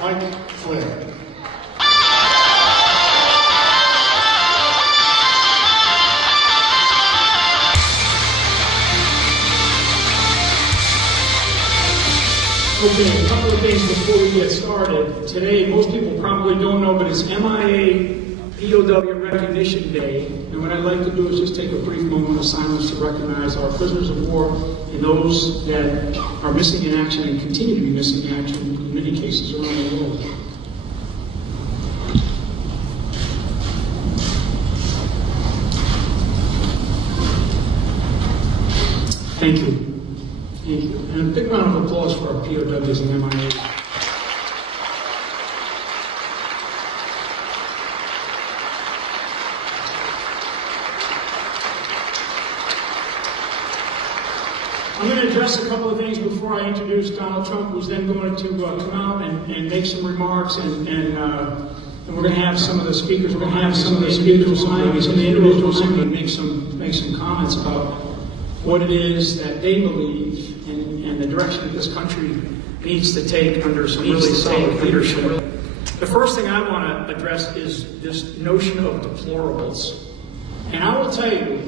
Mike Flynn. Okay, a couple of things before we get started. Today, most people probably don't know, but it's MIA POW Recognition Day. And what I'd like to do is just take a brief moment of silence to recognize our prisoners of war and those that are missing in action and continue to be missing in action in many cases around the world. Thank you. Thank you. And a big round of applause for our POWs and MIAs. I'm going to address a couple of things before I introduce Donald Trump, who's then going to come out and make some remarks, and we're going to have some of the speakers. We're going to have some of the individuals make some comments about what it is that they believe and the direction that this country needs to take under some really solid leadership. The first thing I want to address is this notion of deplorables. And I will tell you,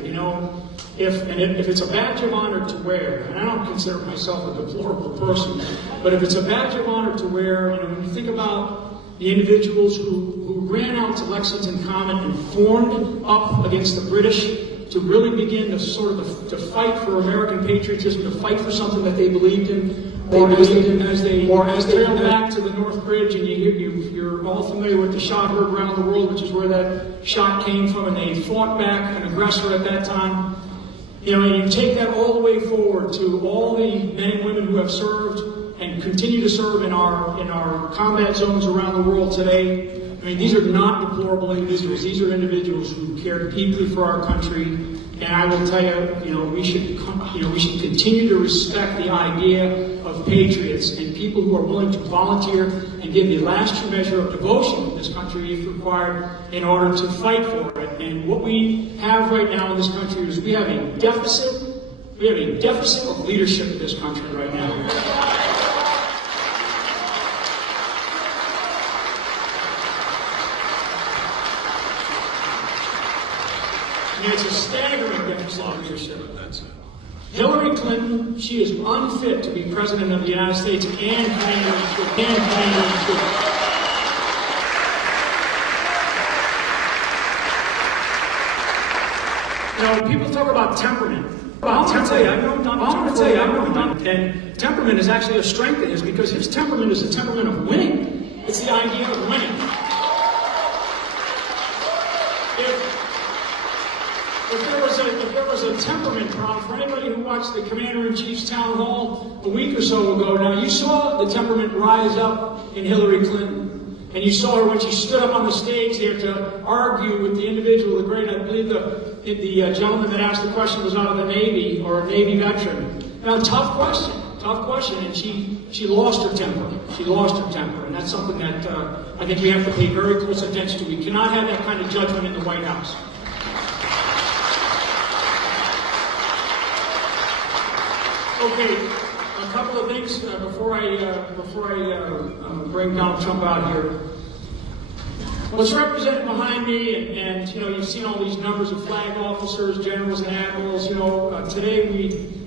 if it's a badge of honor to wear, and I don't consider myself a deplorable person, but if it's a badge of honor to wear, when you think about the individuals who ran out to Lexington Common and formed up against the British to really begin to to fight for American patriotism, to fight for something that they believed in, as they trailed back to the North Bridge, and you're all familiar with the shot heard around the world, which is where that shot came from, and they fought back an aggressor at that time. And you take that all the way forward to all the men and women who have served and continue to serve in our combat zones around the world today. These are not deplorable individuals. These are individuals who care deeply for our country. And I will tell you, we should continue to respect the idea of patriots and people who are willing to volunteer and give the last true measure of devotion to this country if required in order to fight for it. And what we have right now in this country is we have a deficit. We have a deficit of leadership in this country right now. It's a staggering deficit of leadership. Hillary Clinton, she is unfit to be president of the United States and commander in chief. When people talk about temperament, I'm going to tell you, I've known Donald. And temperament is actually a strength of his, because his temperament is the temperament of winning. It's the idea of winning. If there was a temperament problem, for anybody who watched the Commander-in-Chief's town hall a week or so ago, now you saw the temperament rise up in Hillary Clinton. And you saw her when she stood up on the stage there to argue with the individual, the great, I believe the gentleman that asked the question was out of the Navy, or a Navy veteran. Now, tough question, and she lost her temper. She lost her temper, and that's something that I think we have to pay very close attention to. We cannot have that kind of judgment in the White House. Okay, a couple of things before I bring Donald Trump out here. What's represented behind me, and you've seen all these numbers of flag officers, generals, and admirals. Today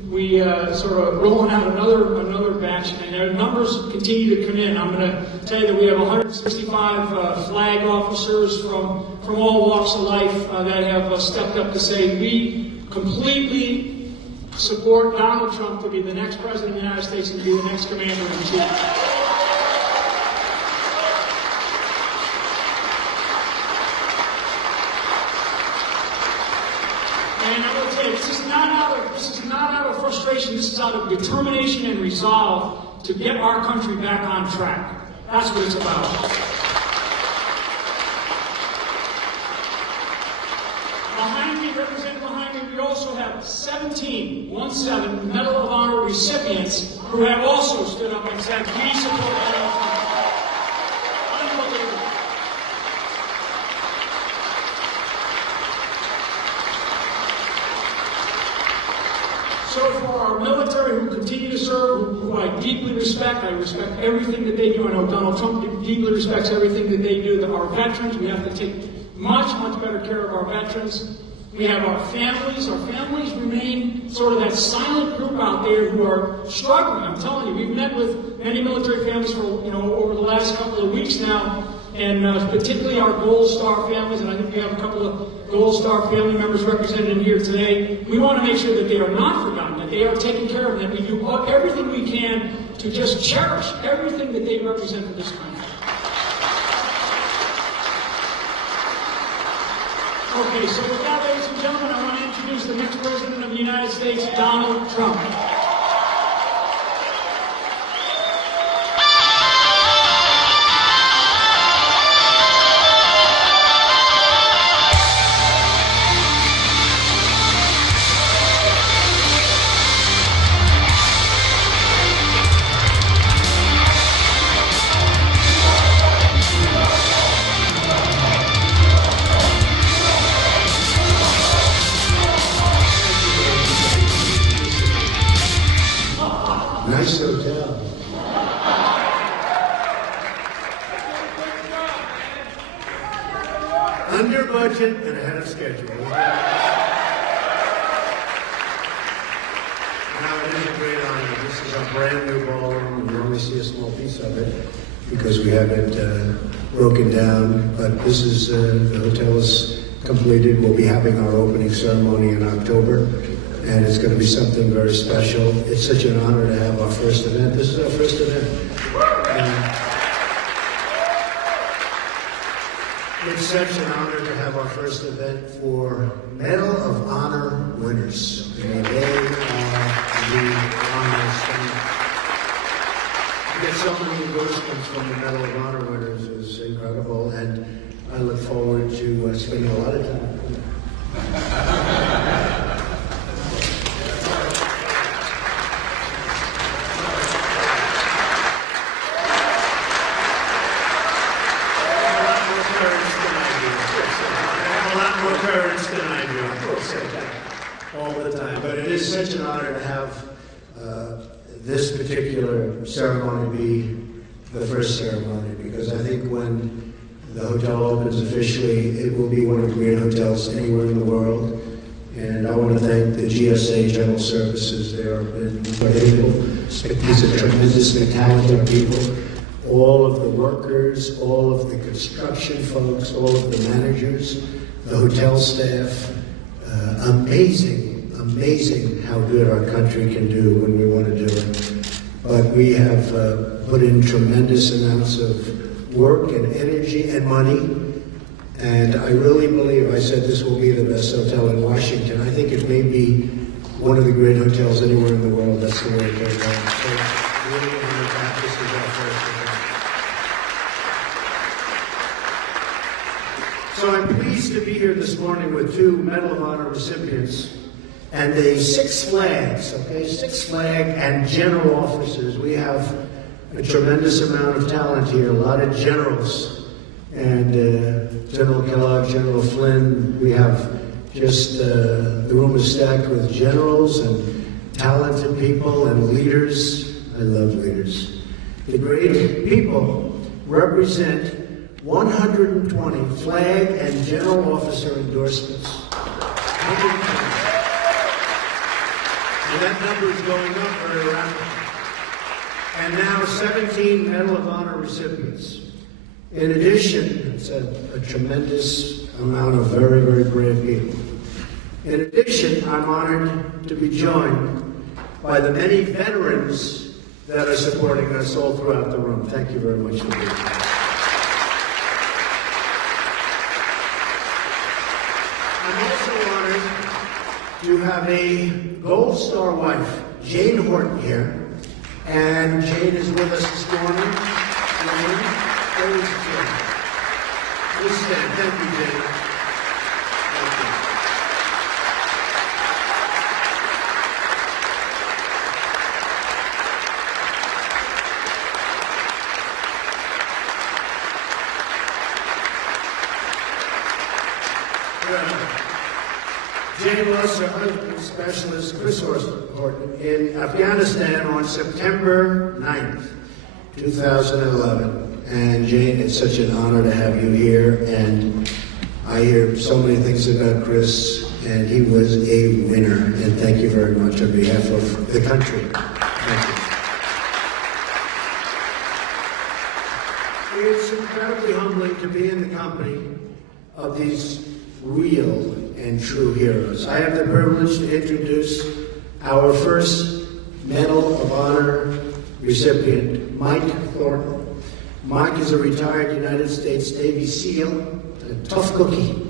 we sort of rolling out another batch, and their numbers continue to come in. I'm going to tell you that we have 165 flag officers from all walks of life that have stepped up to say we completely support Donald Trump to be the next president of the United States and to be the next commander-in-chief. And I will tell you, this is not out of frustration. This is out of determination and resolve to get our country back on track. That's what it's about. Represented behind me, we also have 17 Medal of Honor recipients who have also stood up and said, we support Donald Trump. Unbelievable. So for our military who continue to serve, who I deeply respect. I respect everything that they do. I know Donald Trump deeply respects everything that they do. Our veterans, we have to take much, much better care of our veterans. We have our families. Our families remain sort of that silent group out there who are struggling. I'm telling you, we've met with many military families for, over the last couple of weeks now, and particularly our Gold Star families, and I think we have a couple of Gold Star family members represented in here today. We want to make sure that they are not forgotten, that they are taken care of, that we do everything we can to just cherish everything that they represent for this country. Okay, so with that, ladies and gentlemen, I want to introduce the next President of the United States, Donald Trump. Nice hotel. Under budget and ahead of schedule. Now it is a great honor. This is a brand new ballroom. You only see a small piece of it because we haven't broken down. But this is the hotel is completed. We'll be having our opening ceremony in October. And it's going to be something very special. It's such an honor to have our first event. This is our first event. And it's such an honor to have our first event for Medal of Honor winners. I mean, they are the honors. To get so many endorsements from the Medal of Honor winners is incredible, and I look forward to spending a lot of time with them. All the time, but it is such an honor to have this particular ceremony be the first ceremony, because I think when the hotel opens officially, it will be one of the great hotels anywhere in the world. And I want to thank the GSA General Services. They are incredible. These are tremendously talented people. All of the workers, all of the construction folks, all of the managers, the hotel staff. Amazing how good our country can do when we want to do it. But we have put in tremendous amounts of work and energy and money. And I really believe, I said this will be the best hotel in Washington. I think it may be one of the great hotels anywhere in the world. That's the way it goes on. So really, this is our first event. So I'm pleased to be here this morning with two Medal of Honor recipients and the Six Flags and general officers. We have a tremendous amount of talent here, a lot of generals. And General Kellogg, General Flynn, we have just, the room is stacked with generals and talented people and leaders. I love leaders. The great people represent 120 flag and general officer endorsements. 120. And that number is going up very rapidly. And now 17 Medal of Honor recipients. In addition, it's a tremendous amount of very, very brave people. In addition, I'm honored to be joined by the many veterans that are supporting us all throughout the room. Thank you very much for being here. I'm also honored to have a Gold Star wife, Jane Horton, here. And Jane is with us this morning. Please stand. Thank you, Jane. Thank you. Jane lost her husband, Specialist Chris Horton, in Afghanistan on September 9th, 2011. And Jane, it's such an honor to have you here. And I hear so many things about Chris, and he was a winner. And thank you very much on behalf of the country. Thank you. It's incredibly humbling to be in the company of these real and true heroes. I have the privilege to introduce our first Medal of Honor recipient, Mike Thornton. Mike is a retired United States Navy SEAL, a tough cookie,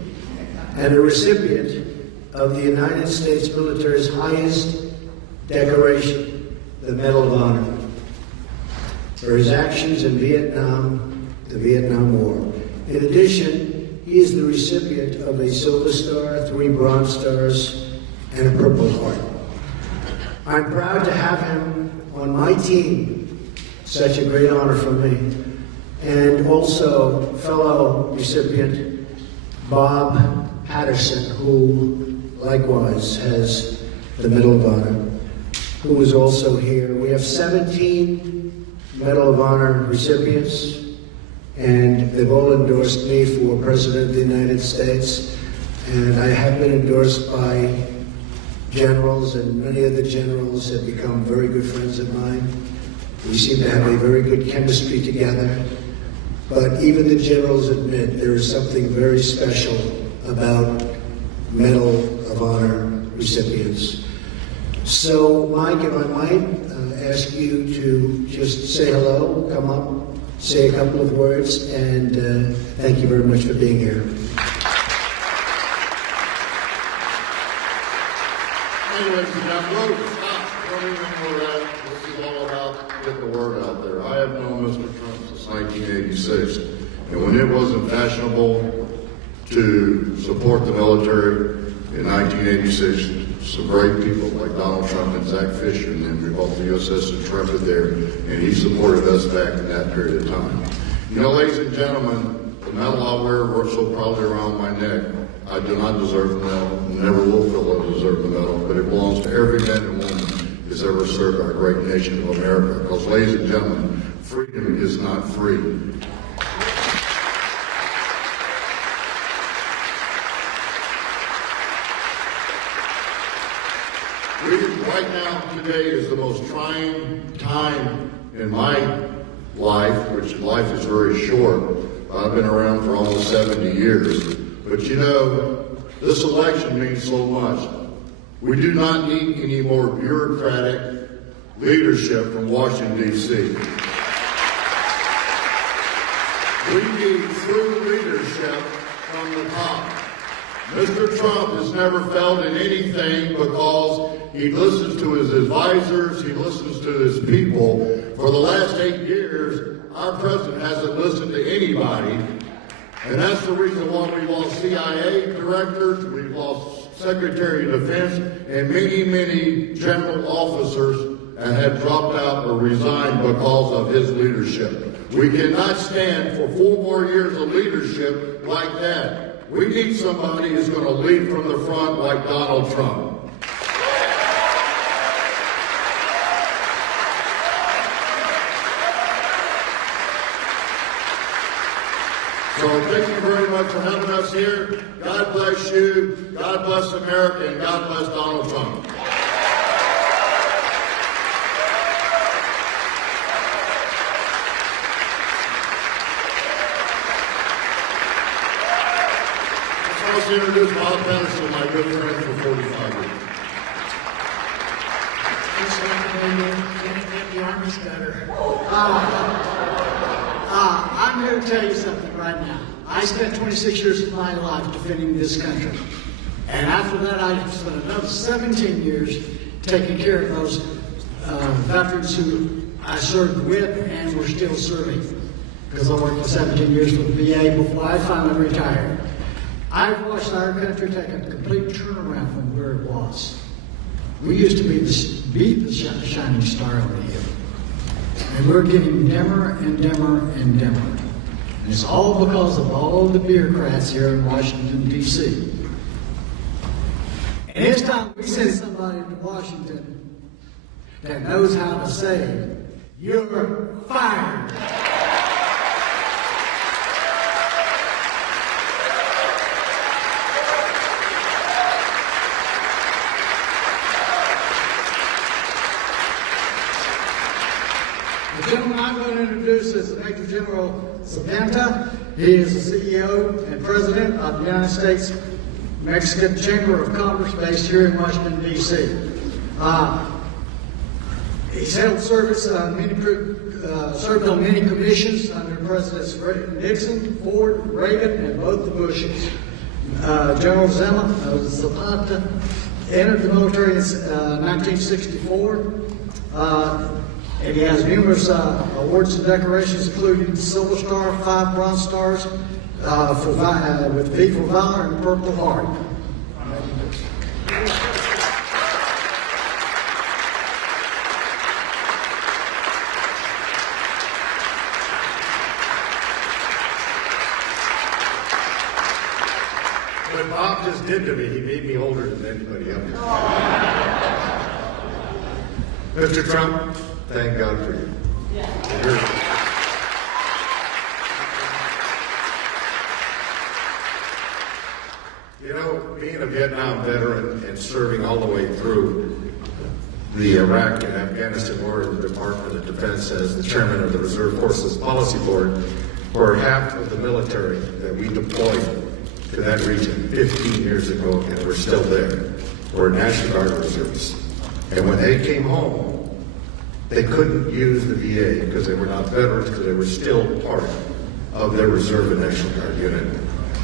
and a recipient of the United States military's highest decoration, the Medal of Honor, for his actions in Vietnam, the Vietnam War. In addition, he is the recipient of a Silver Star, 3 Bronze Stars, and a Purple Heart. I'm proud to have him on my team. Such a great honor for me. And also fellow recipient Bob Patterson, who likewise has the Medal of Honor, who is also here. We have 17 Medal of Honor recipients, and they've all endorsed me for President of the United States. And I have been endorsed by generals, and many of the generals have become very good friends of mine. We seem to have a very good chemistry together. But even the generals admit there is something very special about Medal of Honor recipients. So, Mike, if I might ask you to just say hello, come up, say a couple of words, and thank you very much for being here. Anyways, don't even know that. This is all about getting the word out there. I have known Mr. Trump since 1986, and when it wasn't fashionable to support the military in 1986, some great people like Donald Trump and Zach Fisher, and then we bought the USS Intrepid there, and he supported us back in that period of time. You know, ladies and gentlemen, the medal I wear so proudly around my neck, I do not deserve the medal, never will feel I deserve the medal, but it belongs to every man and woman who's ever served our great nation of America. Because, ladies and gentlemen, freedom is not free. Right now, today is the most trying time in my life, which life is very short. I've been around for almost 70 years. But you know, this election means so much. We do not need any more bureaucratic leadership from Washington, D.C. We need true leadership from the top. Mr. Trump has never failed in anything because he listens to his advisors, he listens to his people. For the last 8 years, our president hasn't listened to anybody. And that's the reason why we've lost CIA directors, we've lost Secretary of Defense, and many, many general officers have dropped out or resigned because of his leadership. We cannot stand for 4 more years of leadership like that. We need somebody who's going to lead from the front like Donald Trump. So thank you very much for having us here. God bless you, God bless America, and God bless Donald Trump. Let's also introduce Bob Patterson, my good friend for 45 years. The Army's better. I'm here to tell you something right now. I spent 26 years of my life defending this country. And after that, I spent another 17 years taking care of those veterans who I served with and were still serving. Because I worked for 17 years for the VA before I finally retired. I've watched our country take a complete turnaround from where it was. We used to be the shining star over the hill. And we're getting dimmer and dimmer and dimmer. And it's all because of all the bureaucrats here in Washington, D.C. And it's time we send somebody to Washington that knows how to say, "You're fired." The gentleman I'm going to introduce is Major General Zapanta. He is the CEO and President of the United States Mexican Chamber of Commerce based here in Washington, D.C. He's held service on served on many commissions under Presidents Nixon, Ford, Reagan, and both the Bushes. General Zapata entered the military in 1964. And he has numerous awards and decorations, including Silver Star, 5 Bronze Stars, with V for Valor and Purple Heart. What Bob just did to me, he made me older than anybody else. Mr. Trump, thank God for you. You know, being a Vietnam veteran and serving all the way through the Iraq and Afghanistan war in the Department of Defense as the chairman of the Reserve Forces Policy Board, for half of the military that we deployed to that region 15 years ago, and we're still there, were National Guard reservists. And when they came home, they couldn't use the VA because they were not veterans, because they were still part of their Reserve and National Guard unit.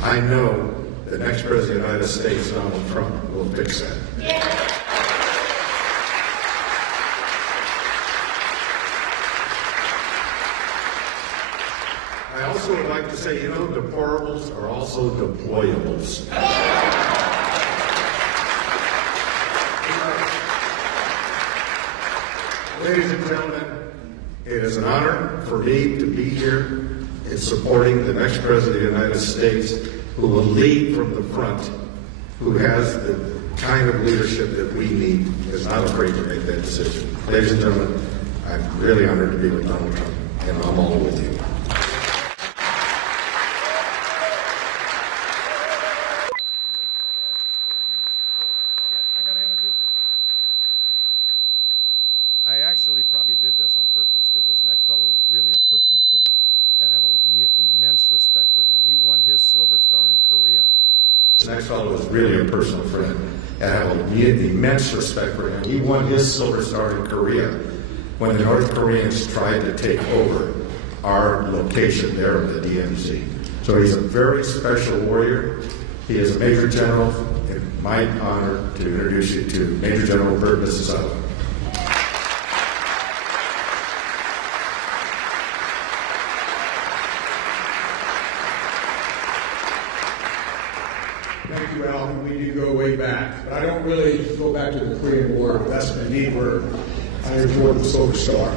I know the next President of the United States, Donald Trump, will fix that. I also would like to say, you know, deplorables are also deployables. Ladies and gentlemen, it is an honor for me to be here in supporting the next President of the United States who will lead from the front, who has the kind of leadership that we need, is not afraid to make that decision. Ladies and gentlemen, I'm really honored to be with Donald Trump, and I'm all with you. I actually probably did this on purpose because this next fellow is really a personal friend, and I have immense respect for him. He won his Silver Star in Korea. This next fellow is really a personal friend, and I have immense respect for him. He won his Silver Star in Korea when the North Koreans tried to take over our location there in the DMZ. So he's a very special warrior. He is a Major General. It's my honor to introduce you to Major General Bert Mississauga. Thank you, Al. We do go way back, but I don't really go back to the Korean War. That's indeed where I enjoyed the Silver Star.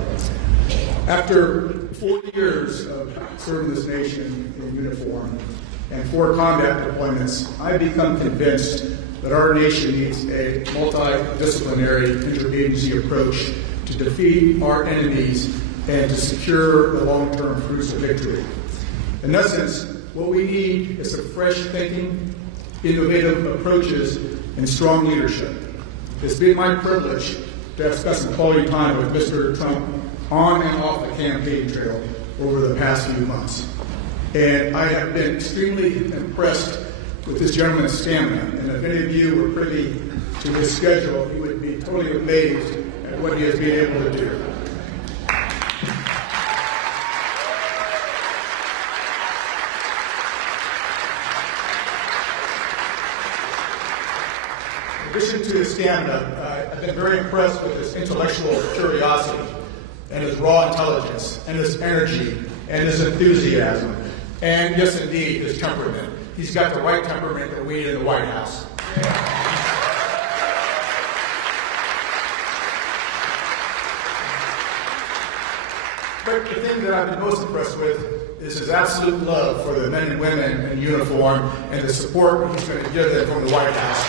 After 40 years of serving this nation in uniform and 4 combat deployments, I've become convinced that our nation needs a multidisciplinary interagency approach to defeat our enemies and to secure the long-term fruits of victory. In essence, what we need is some fresh thinking, innovative approaches, and strong leadership. It's been my privilege to have spent some quality time with Mr. Trump on and off the campaign trail over the past few months. And I have been extremely impressed with this gentleman's stamina. And if any of you were privy to his schedule, you would be totally amazed at what he has been able to do. In addition to his stamina, I've been very impressed with his intellectual curiosity and his raw intelligence and his energy and his enthusiasm and, yes, indeed, his temperament. He's got the right temperament that we need in the White House. But the thing that I've been most impressed with is his absolute love for the men and women in uniform and the support he's going to give them from the White House.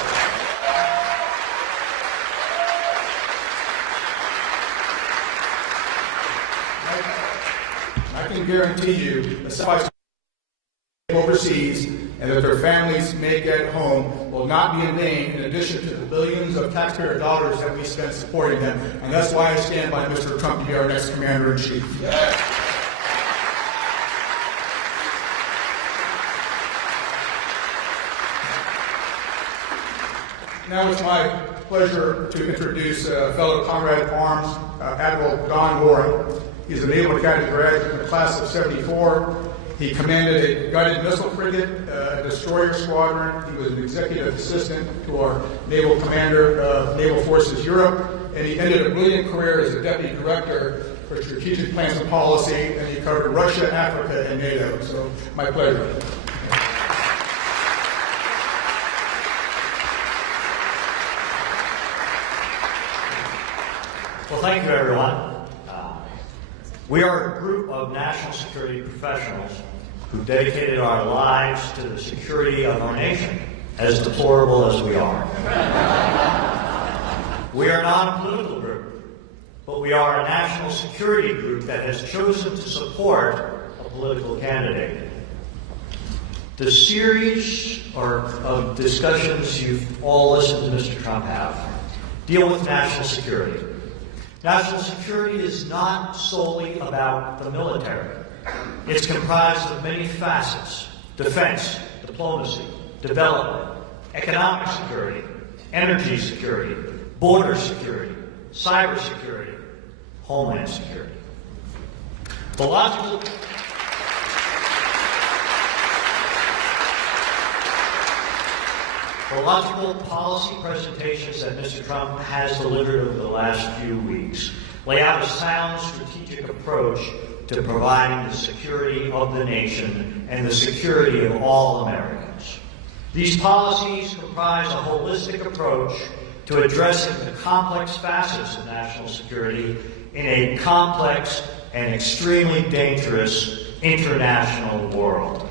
can guarantee you that sacrifice overseas and that their families make at home will not be in vain, in addition to the billions of taxpayer dollars that we spend supporting them. And that's why I stand by Mr. Trump to be our next Commander-in-Chief. Now it's my pleasure to introduce fellow comrade at arms, Admiral Don Warren. He's a Naval Academy graduate in the class of '74. He commanded a guided missile frigate, a destroyer squadron. He was an executive assistant to our naval commander of Naval Forces Europe, and he ended a brilliant career as a deputy director for strategic plans and policy, and he covered Russia, Africa, and NATO. So, my pleasure. Well, thank you, everyone. We are a group of national security professionals who dedicated our lives to the security of our nation, as deplorable as we are. We are not a political group, but we are a national security group that has chosen to support a political candidate. The series of discussions you've all listened to Mr. Trump have deal with national security. National security is not solely about the military. It's comprised of many facets: defense, diplomacy, development, economic security, energy security, border security, cyber security, homeland security. The logical policy presentations that Mr. Trump has delivered over the last few weeks lay out a sound strategic approach to providing the security of the nation and the security of all Americans. These policies comprise a holistic approach to addressing the complex facets of national security in a complex and extremely dangerous international world.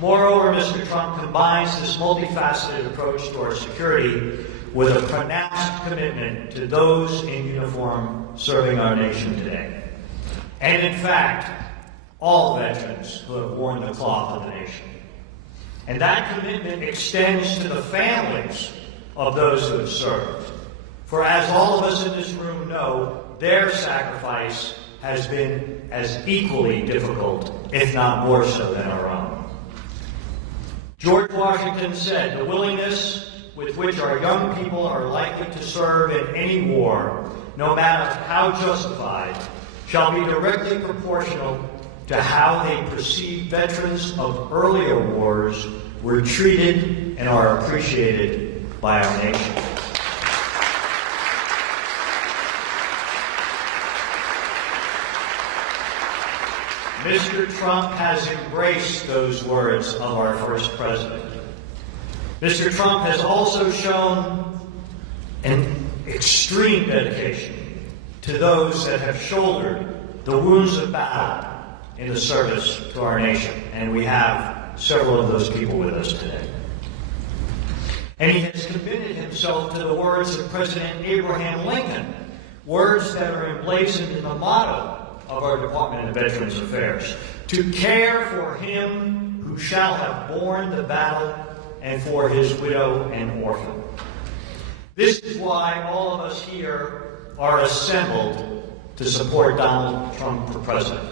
Moreover, Mr. Trump combines this multifaceted approach to our security with a pronounced commitment to those in uniform serving our nation today. And in fact, all veterans who have worn the cloth of the nation. And that commitment extends to the families of those who have served. For as all of us in this room know, their sacrifice has been as equally difficult, if not more so, than our own. George Washington said, "The willingness with which our young people are likely to serve in any war, no matter how justified, shall be directly proportional to how they perceive veterans of earlier wars were treated and are appreciated by our nation." Mr. Trump has embraced those words of our first president. Mr. Trump has also shown an extreme dedication to those that have shouldered the wounds of battle in the service to our nation, and we have several of those people with us today. And he has committed himself to the words of President Abraham Lincoln, words that are emblazoned in the motto of our Department of Veterans Affairs: to care for him who shall have borne the battle and for his widow and orphan. This is why all of us here are assembled to support Donald Trump for president.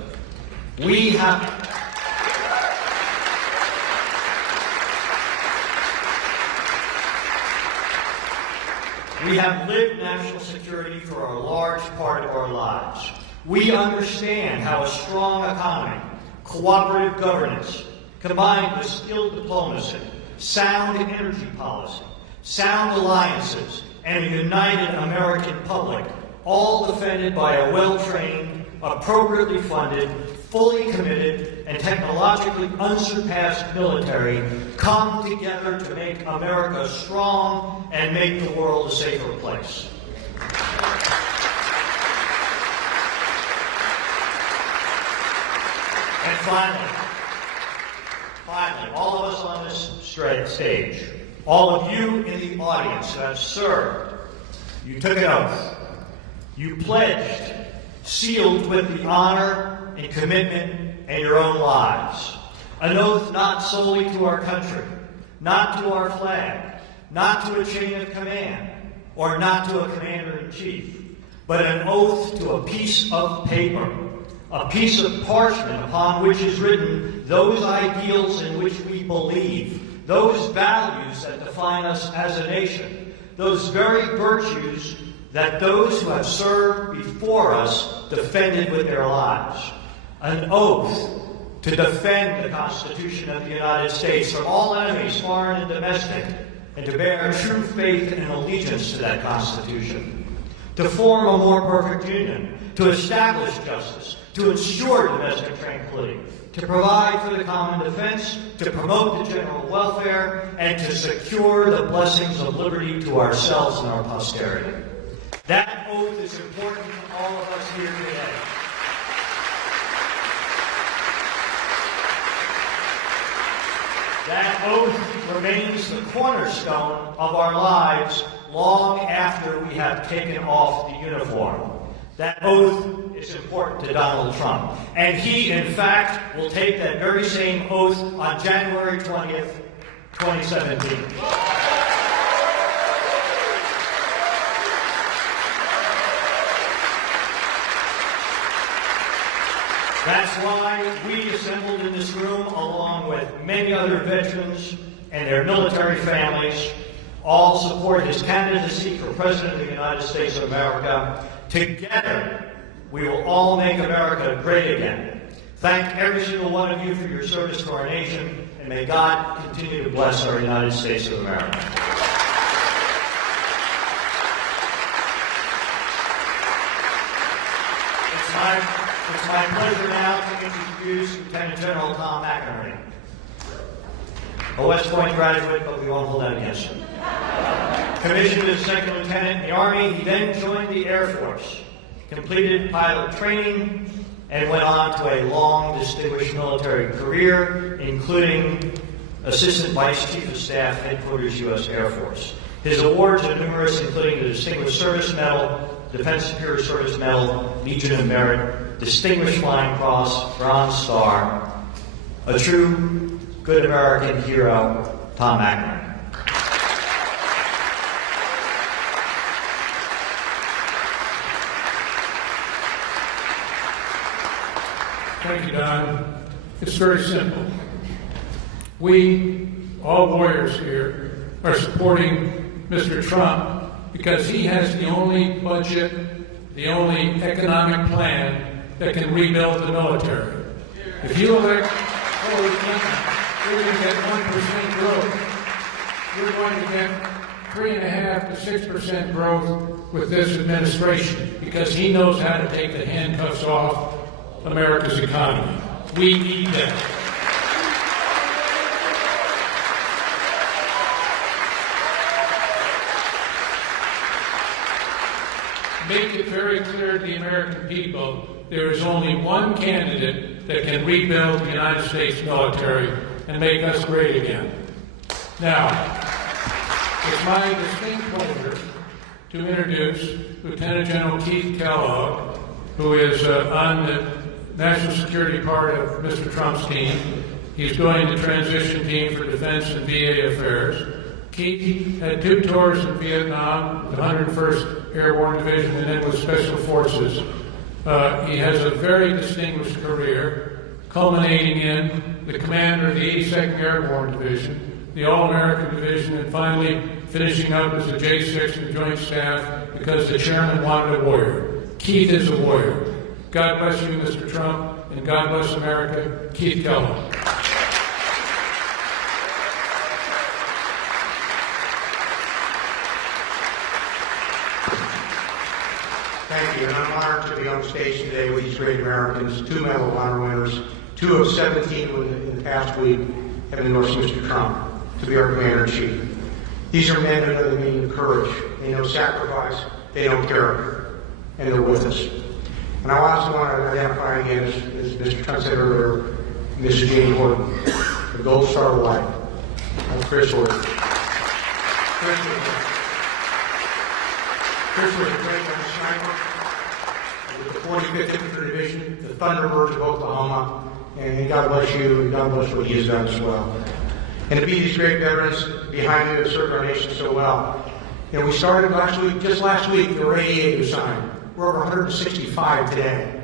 We have lived national security for a large part of our lives. We understand how a strong economy, cooperative governance, combined with skilled diplomacy, sound energy policy, sound alliances, and a united American public, all defended by a well-trained, appropriately funded, fully committed, and technologically unsurpassed military, come together to make America strong and make the world a safer place. And finally, all of us on this stage, all of you in the audience who have served, you took an oath. You pledged, sealed with the honor and commitment and your own lives. An oath not solely to our country, not to our flag, not to a chain of command, or not to a commander-in-chief, but an oath to a piece of paper, a piece of parchment upon which is written those ideals in which we believe, those values that define us as a nation, those very virtues that those who have served before us defended with their lives. An oath to defend the Constitution of the United States from all enemies, foreign and domestic, and to bear true faith and allegiance to that Constitution. To form a more perfect union, to establish justice, to ensure domestic tranquility, to provide for the common defense, to promote the general welfare, and to secure the blessings of liberty to ourselves and our posterity. That oath is important to all of us here today. That oath remains the cornerstone of our lives long after we have taken off the uniform. That oath is important to Donald Trump. And he, in fact, will take that very same oath on January 20th, 2017. That's why we assembled in this room, along with many other veterans and their military families, all support his candidacy for President of the United States of America. Together, we will all make America great again. Thank every single one of you for your service to our nation, and may God continue to bless our United States of America. It's my pleasure now to introduce Lieutenant General Tom McInerney, a West Point graduate, but we won't hold that against him. Commissioned as second lieutenant in the Army, he then joined the Air Force, completed pilot training, and went on to a long, distinguished military career, including Assistant Vice Chief of Staff, Headquarters, U.S. Air Force. His awards are numerous, including the Distinguished Service Medal, Defense Superior Service Medal, Legion of Merit, Distinguished Flying Cross, Bronze Star. A true good American hero, Tom McInerney. Thank you, Don. It's very simple. We, all warriors here, are supporting Mr. Trump because he has the only budget, the only economic plan that can rebuild the military. If you elect Hillary Clinton, you're going to get 1% growth. You're going to get 3.5% to 6% growth with this administration because he knows how to take the handcuffs off America's economy. We need that. Make it very clear to the American people there is only one candidate that can rebuild the United States military and make us great again. Now, it's my distinct pleasure to introduce Lieutenant General Keith Kellogg, who is on the national security part of Mr. Trump's team. He's doing the transition team for defense and VA affairs. Keith had 2 tours in Vietnam, the 101st Airborne Division, and then with Special Forces. He has a very distinguished career, culminating in the commander of the 82nd Airborne Division, the All-American Division, and finally finishing up as a J6 in the Joint Staff because the chairman wanted a warrior. Keith is a warrior. God bless you, Mr. Trump, and God bless America. Keith Kellogg. Thank you, and I'm honored to be on stage today with these great Americans, 2 Medal of Honor winners, 2 of 17 in the past week have endorsed Mr. Trump to be our Commander-in-Chief. These are men who know the meaning of courage. They know sacrifice. They know character. And they're with us. And I also want to identify again, as Mr. Trump said earlier, Mrs. Jane Horton, the Gold Star wife of Chris Horton. Chris was a great young sniper with the 45th Infantry Division, the Thunderbirds of Oklahoma, and God bless you, and God bless what he has done as well. And to be these great veterans behind me that served our nation so well. You know, we started just last week, there were 88 who signed. We're over 165 today.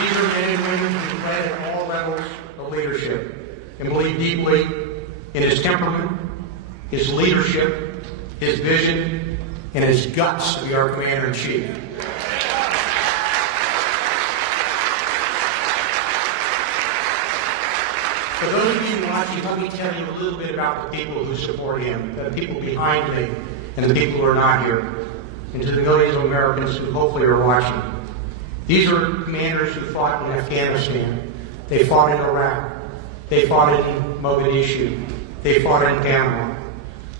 These are men and women who led at all levels of leadership and believe deeply in his temperament, his leadership, his vision, and his guts to be our commander-in-chief. For those of you watching, let me tell you a little bit about the people who support him, the people behind me, and the people who are not here, and to the millions of Americans who hopefully are watching. These are commanders who fought in Afghanistan. They fought in Iraq. They fought in Mogadishu. They fought in Panama.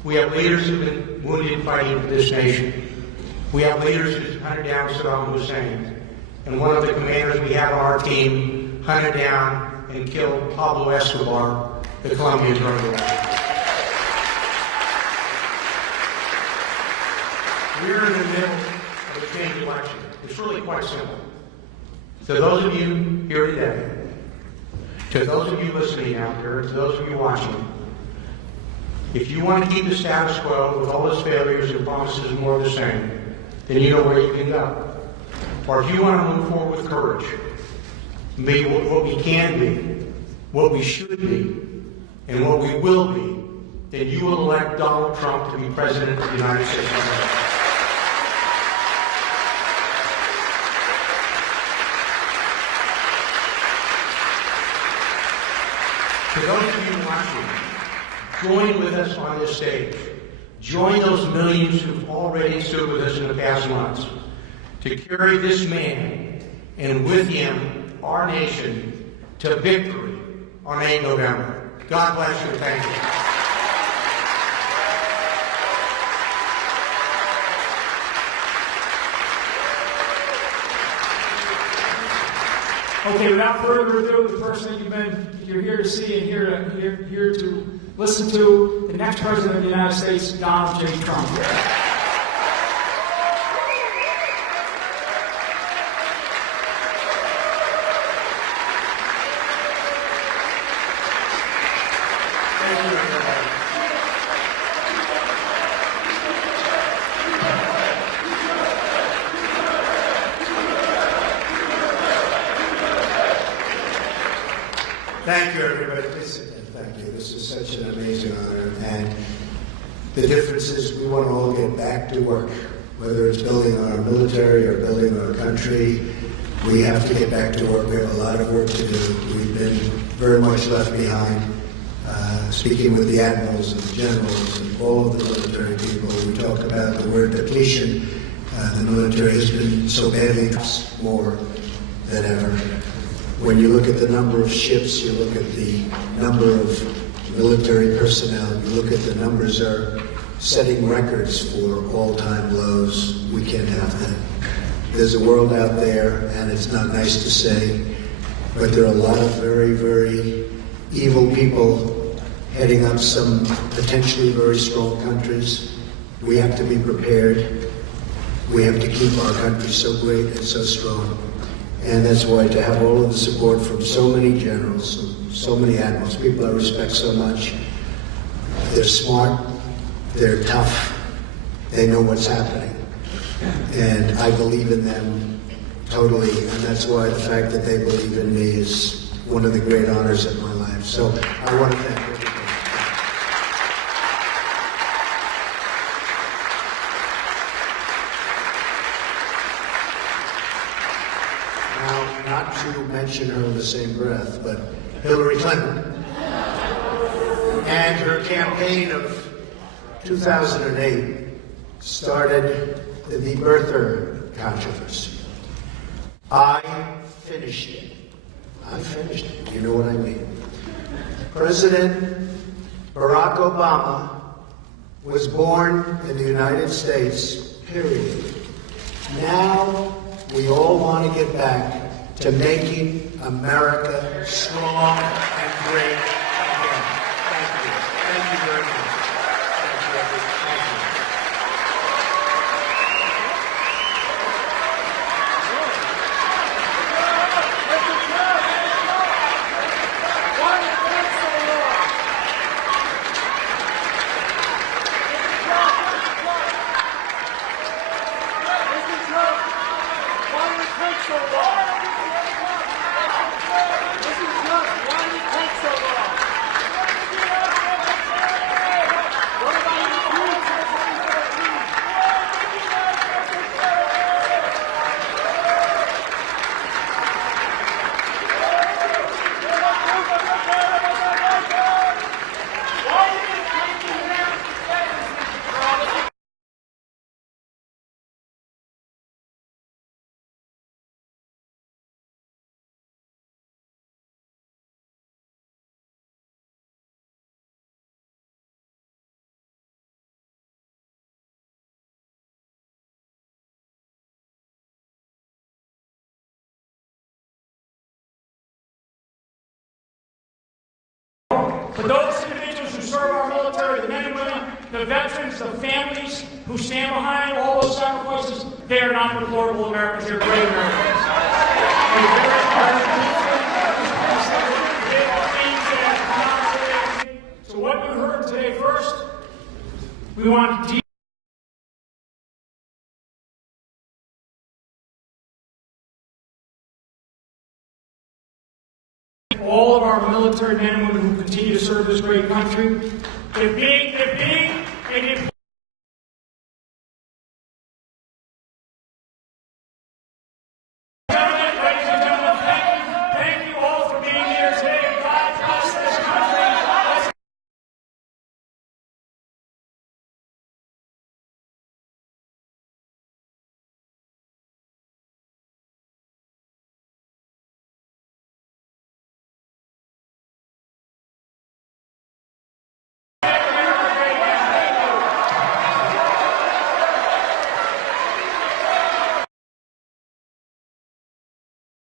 We have leaders who have been wounded fighting for this nation. We have leaders who hunted down Saddam Hussein. And one of the commanders we have on our team hunted down and killed Pablo Escobar, the Colombian drug lord. We're in the middle of a change election. It's really quite simple. To those of you here today, to those of you listening out there, to those of you watching, if you want to keep the status quo with all its failures and promises more of the same, then you know where you can go. Or if you want to move forward with courage, be what we can be, what we should be, and what we will be, then you will elect Donald Trump to be President of the United States of America. To those of you watching, join with us on this stage. Join those millions who've already stood with us in the past months to carry this man, and with him, our nation, to victory on 8 November. God bless you. Thank you. Okay, without further ado, the first thing you're here to see and here to listen to, the next President of the United States, Donald J. Trump. Thank you, everybody. Thank you. This is such an amazing honor. And the difference is we want to all get back to work, whether it's building our military or building our country. We have to get back to work. We have a lot of work to do. We've been very much left behind. Speaking with the admirals and the generals and all of the military people, we talked about the word depletion. The military has been so badly more than ever. When you look at the number of ships, you look at the number of military personnel, you look at the numbers are setting records for all-time lows. We can't have that. There's a world out there, and it's not nice to say, but there are a lot of very, very evil people heading up some potentially very strong countries. We have to be prepared. We have to keep our country so great and so strong. And that's why to have all of the support from so many generals, so many admirals, people I respect so much. They're smart, they're tough, they know what's happening. And I believe in them totally, and that's why the fact that they believe in me is one of the great honors of my life. So I want to thank everybody. Not to mention her in the same breath, but Hillary Clinton and her campaign of 2008 started the birther controversy. I finished it. You know what I mean. President Barack Obama was born in the United States, period. Now we all want to get back to making America strong and great again. Thank you. Thank you very much. Thank you. But those individuals who serve our military, the men and women, the veterans, the families who stand behind all those sacrifices, they are not deplorable Americans, they're great Americans. So what you heard today first, we want to all of our military men and women who continue to serve this great country. They're being